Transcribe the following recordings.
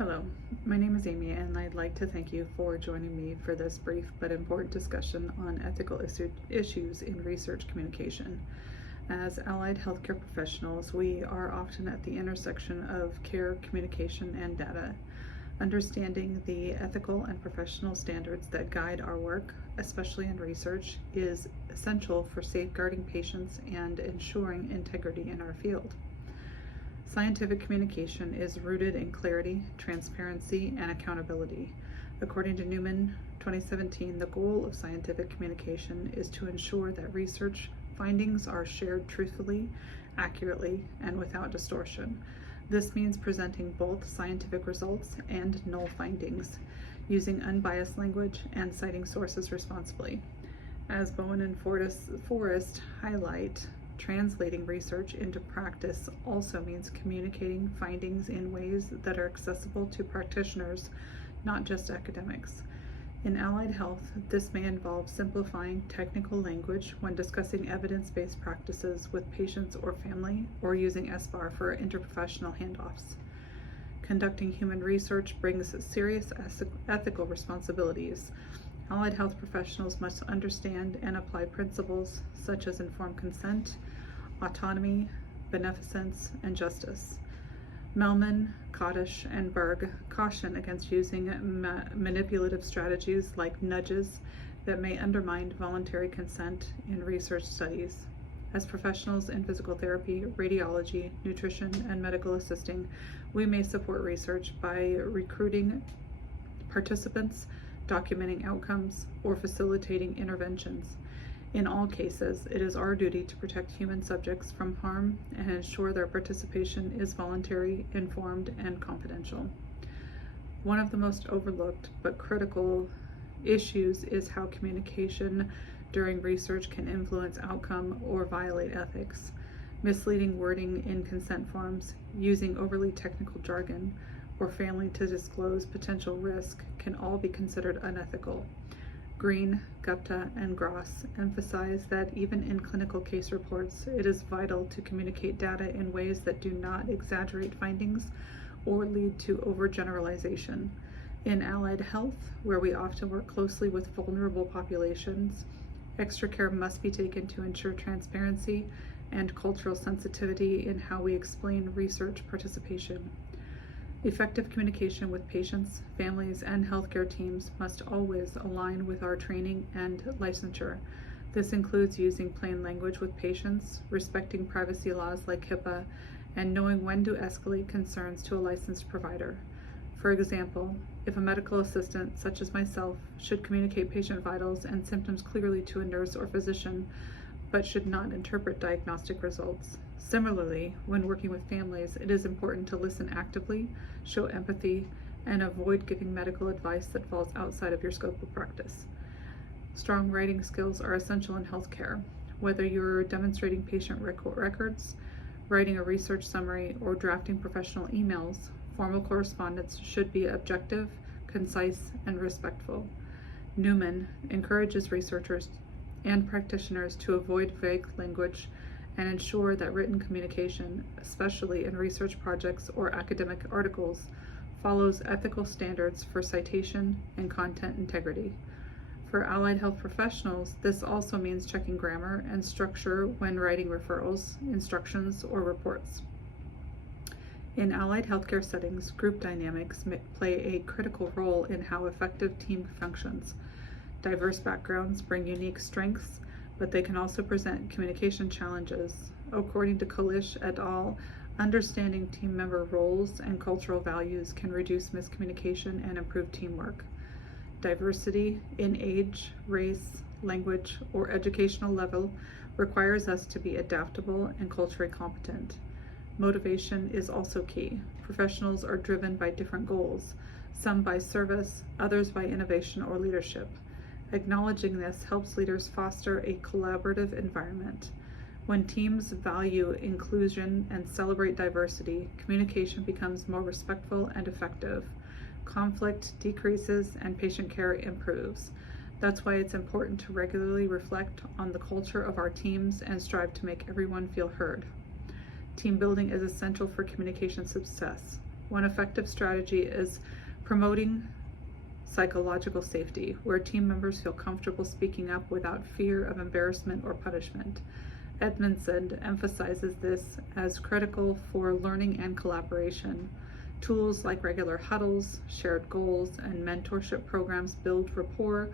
Hello, my name is Amy, and I'd like to thank you for joining me for this brief but important discussion on ethical issues in research communication. As allied healthcare professionals, we are often at the intersection of care, communication, and data. Understanding the ethical and professional standards that guide our work, especially in research, is essential for safeguarding patients and ensuring integrity in our field. Scientific communication is rooted in clarity, transparency, and accountability. According to Newman, 2017, the goal of scientific communication is to ensure that research findings are shared truthfully, accurately, and without distortion. This means presenting both scientific results and null findings, using unbiased language and citing sources responsibly. As Bowen and Forrest highlight, translating research into practice also means communicating findings in ways that are accessible to practitioners, not just academics. In allied health, this may involve simplifying technical language when discussing evidence-based practices with patients or family, or using SBAR for interprofessional handoffs. Conducting human research brings serious ethical responsibilities. Allied health professionals must understand and apply principles such as informed consent, autonomy, beneficence, and justice. Mehlman, Kaddish, and Berg caution against using manipulative strategies like nudges that may undermine voluntary consent in research studies. As professionals in physical therapy, radiology, nutrition, and medical assisting, we may support research by recruiting participants, documenting outcomes, or facilitating interventions. In all cases, it is our duty to protect human subjects from harm and ensure their participation is voluntary, informed, and confidential. One of the most overlooked but critical issues is how communication during research can influence outcome or violate ethics. Misleading wording in consent forms, using overly technical jargon, or failing to disclose potential risk can all be considered unethical. Green, Gupta, and Gross emphasize that even in clinical case reports, it is vital to communicate data in ways that do not exaggerate findings or lead to overgeneralization. In allied health, where we often work closely with vulnerable populations, extra care must be taken to ensure transparency and cultural sensitivity in how we explain research participation. Effective communication with patients, families, and healthcare teams must always align with our training and licensure. This includes using plain language with patients, respecting privacy laws like HIPAA, and knowing when to escalate concerns to a licensed provider. For example, if a medical assistant, such as myself, should communicate patient vitals and symptoms clearly to a nurse or physician, but should not interpret diagnostic results. Similarly, when working with families, it is important to listen actively, show empathy, and avoid giving medical advice that falls outside of your scope of practice. Strong writing skills are essential in healthcare. Whether you're demonstrating patient records, writing a research summary, or drafting professional emails, formal correspondence should be objective, concise, and respectful. Newman encourages researchers and practitioners to avoid vague language and ensure that written communication, especially in research projects or academic articles, follows ethical standards for citation and content integrity. For allied health professionals, this also means checking grammar and structure when writing referrals, instructions, or reports. In allied healthcare settings, group dynamics play a critical role in how effective team functions. Diverse backgrounds bring unique strengths, but they can also present communication challenges. According to Kalish et al., understanding team member roles and cultural values can reduce miscommunication and improve teamwork. Diversity in age, race, language, or educational level requires us to be adaptable and culturally competent. Motivation is also key. Professionals are driven by different goals, some by service, others by innovation or leadership. Acknowledging this helps leaders foster a collaborative environment. When teams value inclusion and celebrate diversity, communication becomes more respectful and effective. Conflict decreases and patient care improves. That's why it's important to regularly reflect on the culture of our teams and strive to make everyone feel heard. Team building is essential for communication success. One effective strategy is promoting psychological safety, where team members feel comfortable speaking up without fear of embarrassment or punishment. Edmondson emphasizes this as critical for learning and collaboration. Tools like regular huddles, shared goals, and mentorship programs build rapport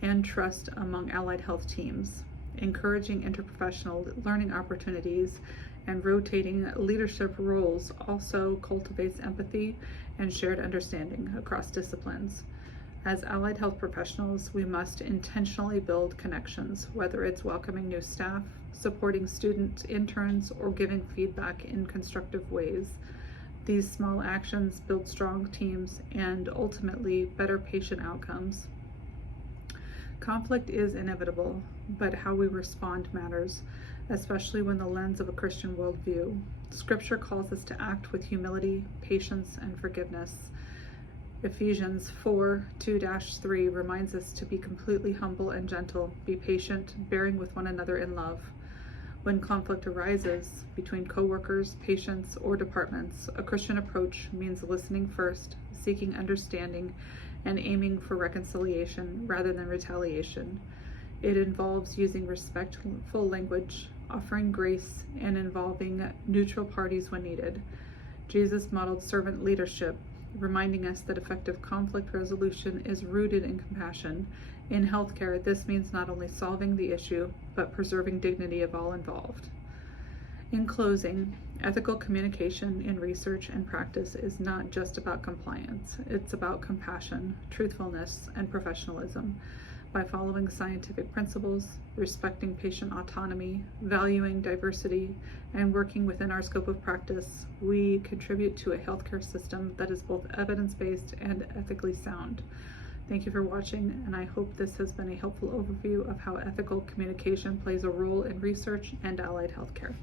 and trust among allied health teams. Encouraging interprofessional learning opportunities and rotating leadership roles also cultivates empathy and shared understanding across disciplines. As allied health professionals, we must intentionally build connections, whether it's welcoming new staff, supporting student interns, or giving feedback in constructive ways. These small actions build strong teams and ultimately better patient outcomes. Conflict is inevitable, but how we respond matters, especially when the lens of a Christian worldview. Scripture calls us to act with humility, patience, and forgiveness. Ephesians 4:2-3 reminds us to be completely humble and gentle, be patient, bearing with one another in love. When conflict arises between coworkers, patients, or departments, a Christian approach means listening first, seeking understanding, and aiming for reconciliation rather than retaliation. It involves using respectful language, offering grace, and involving neutral parties when needed. Jesus modeled servant leadership, reminding us that effective conflict resolution is rooted in compassion. In healthcare, this means not only solving the issue, but preserving dignity of all involved. In closing, ethical communication in research and practice is not just about compliance. It's about compassion, truthfulness, and professionalism. By following scientific principles, respecting patient autonomy, valuing diversity, and working within our scope of practice, we contribute to a healthcare system that is both evidence-based and ethically sound. Thank you for watching, and I hope this has been a helpful overview of how ethical communication plays a role in research and allied healthcare.